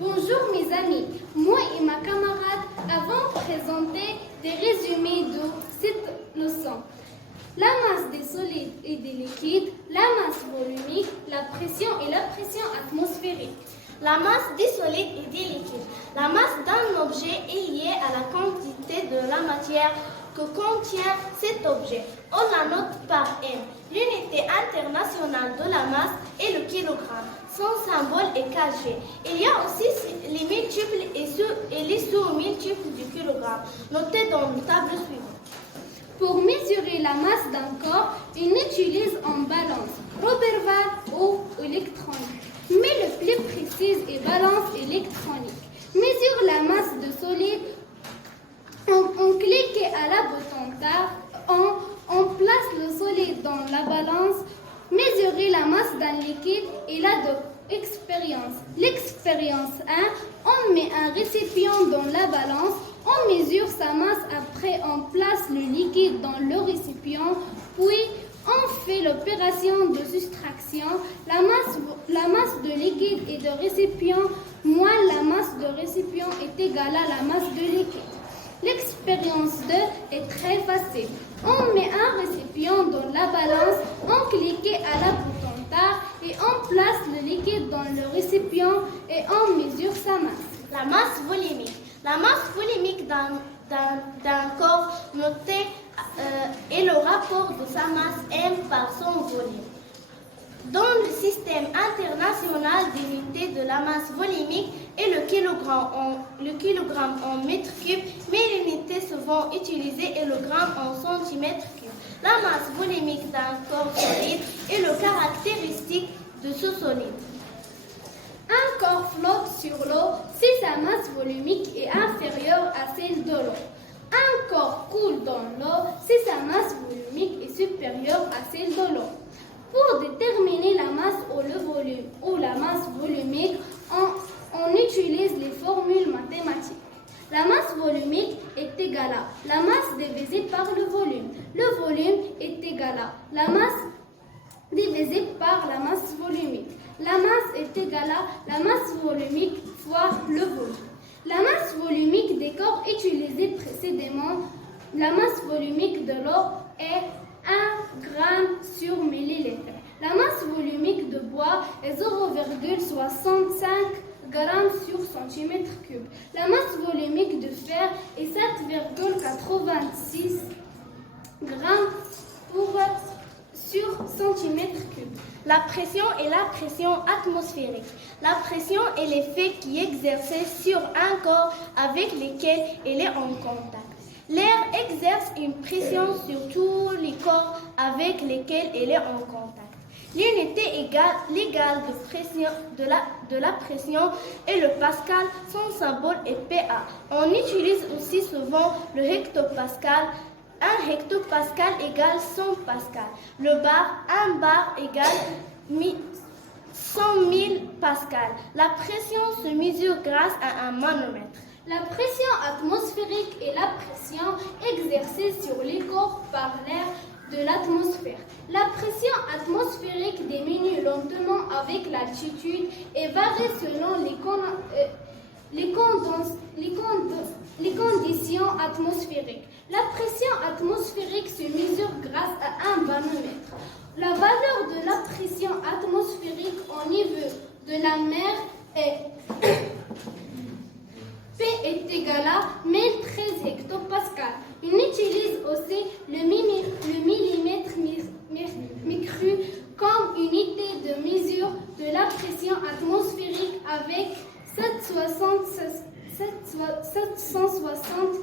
Bonjour mes amis, moi et ma camarade avons présenté des résumés de cette leçon. La masse des solides et des liquides, la masse volumique, la pression et la pression atmosphérique. La masse des solides et des liquides. La masse d'un objet est liée à la quantité de la matière que contient cet objet. On la note par M. L'unité internationale de la masse est le kilogramme. Son symbole est kg. Il y a aussi les multiples et les sous-multiples du kilogramme, notés dans le tableau suivant. Pour mesurer la masse d'un corps, on utilise une balance, Roberval ou électronique. Mais le plus précis est balance électronique. Mesure la masse de solide. On clique à la bouton Tab, on place le solide dans la balance. Mesurer la masse d'un liquide et la expérience. L'expérience 1, on met un récipient dans la balance, on mesure sa masse, après on place le liquide dans le récipient, puis on fait l'opération de soustraction. La masse de liquide et de récipient moins la masse de récipient est égale à la masse de liquide. L'expérience 2 est très facile. On met un récipient dans la balance, on clique à la bouton Tab et on place le liquide dans le récipient et on mesure sa masse. La masse volumique. La masse volumique d'un corps noté est le rapport de sa masse M par son volume. Dans le système international d'unités de la masse volumique est le kilogramme en mètre cube, mais l'unité souvent utilisée est le gramme en centimètre cube. La masse volumique d'un corps solide est le caractéristique de ce solide. Un corps flotte sur l'eau si sa masse volumique est inférieure à celle de l'eau. Un corps coule dans l'eau si sa masse volumique est supérieure à celle de l'eau. Pour déterminer la masse ou le volume ou la masse volumique, on utilise les formules mathématiques. La masse volumique est égale à la masse divisée par le volume. Le volume est égal à la masse divisée par la masse volumique. La masse est égale à la masse volumique fois le volume. La masse volumique des corps utilisés précédemment, la masse volumique de l'eau est 1 gramme sur millilitre. La masse volumique de bois est 0,65 grammes sur centimètre cube. La masse volumique de fer est 7,86 grammes sur centimètre cube. La pression et la pression atmosphérique. La pression est l'effet qui est exercé sur un corps avec lequel il est en contact. L'air exerce une pression sur tous les corps avec lesquels il est en contact. L'unité légale de la pression est le pascal, son symbole est PA. On utilise aussi souvent le hectopascal. 1 hectopascal égale 100 pascal. Le bar, 1 bar égale 100 000 pascal. La pression se mesure grâce à un manomètre. La pression atmosphérique est la pression exercée sur les corps par l'air de l'atmosphère. La pression atmosphérique diminue lentement avec l'altitude et varie selon les conditions atmosphériques. La pression atmosphérique se mesure grâce à un manomètre. La valeur de la pression atmosphérique au niveau de la mer est P est égal à 1013 hectopascal. On utilise aussi le millimètre micru comme unité de mesure de la pression atmosphérique avec 760